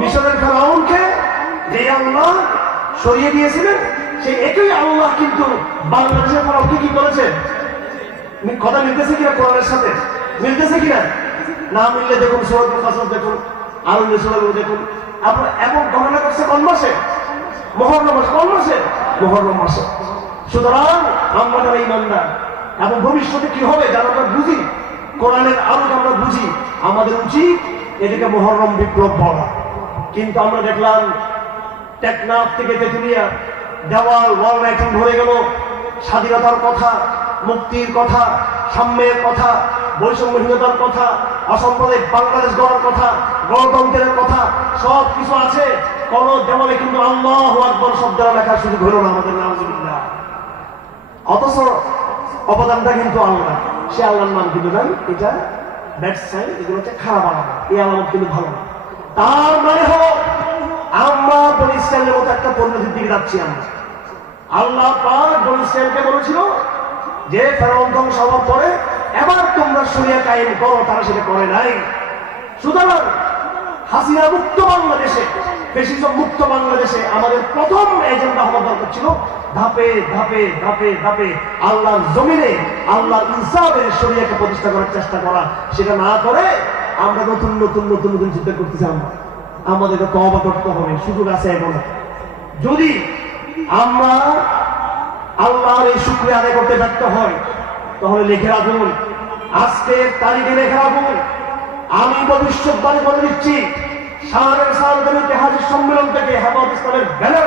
মিশরের ফেরাউনকে যে আল্লাহ সরিয়ে দিয়েছিলেন, সেই একই আল্লাহ কিন্তু বাংলাদেশের ফেরাউনকে কি করেছে? কথা মিলতেছে কিনা কোরআনের সাথে? মিলতেছে কিনা? না মিললে দেখুন সূরাতুল কাসাস দেখুন, আরো সূরাগুলো দেখুন। আপনার এমন গণনা করছে কোন মাসে? মুহররম মাসে। কোন মাসে? মুহররম মাসে। সুতরাং আমরা যারা ঈমানদার এবং ভবিষ্যতে কি হবে যারা আমরা বুঝি, কোরআনের আলোকে আমরা বুঝি, আমাদের উচিত এটাকে মুহররম বিপ্লব বলা। কিন্তু আমরা দেখলাম টেকনাফ থেকে তেতুলিয়া দেওয়াল ওয়াল রাইটিং ভরে গেল, স্বাধীনতার কথা, মুক্তির কথা, সাম্যের কথা, বৈষম্যহীনতার কথা, অসাম্প্রদায়িক বাংলাদেশ গড়ার কথা, গণতন্ত্রের কথা, সব কিছু আছে। কোন দেওয়ালে কিন্তু আল্লাহু আকবার শব্দ লেখার সুযোগ হলো না আমাদের, নাউজুবিল্লাহ। অথচ অবদানটা কিন্তু আল্লাহ, সে আল্লাহর নাম কিন্তু নাই, এটা ব্যাড সাইন, এগুলো হচ্ছে খারাপ আলাদা, এই আলামত কিন্তু ভালো না। তার মানে হলো আমরা বনী ইসরায়েলের মতো একটা পরিণতির দিকে যাচ্ছি। আমরা আল্লাহ পাক বনী ইসরায়েলকে বলেছিল যে ফেরাউন ধ্বংস হওয়ার পরে এবার তোমরা শরিয়া কায়েম করো, তারা সেটা করে নাই। সুতরাং হাসিনা মুক্ত বাংলাদেশে, ফ্যাসিজম মুক্ত বাংলাদেশে আমাদের প্রথম এজেন্ডা হওয়া দরকার ছিল ধাপে ধাপে ধাপে ধাপে আল্লাহর জমিনে আল্লাহর ইনসাফের শরিয়াকে প্রতিষ্ঠা করার চেষ্টা করা। সেটা না করে আমরা নতুন নতুন নতুন নতুন চিন্তা করতেছি। আমাদেরকে তওবা করতে হবে, সুযোগ আছে এখন। যদি আমরা আল্লাহর এই শুকরিয়া আদায় করতে ব্যর্থ হয়, তাহলে লিখে রাখুন, আজকের তারিখে লিখে রাখুন, আমি ভবিষ্যৎবাণী করে দিচ্ছি, সারা সারা হাজির সম্মেলন থেকে হেফাজত ইসলামের ব্যানারে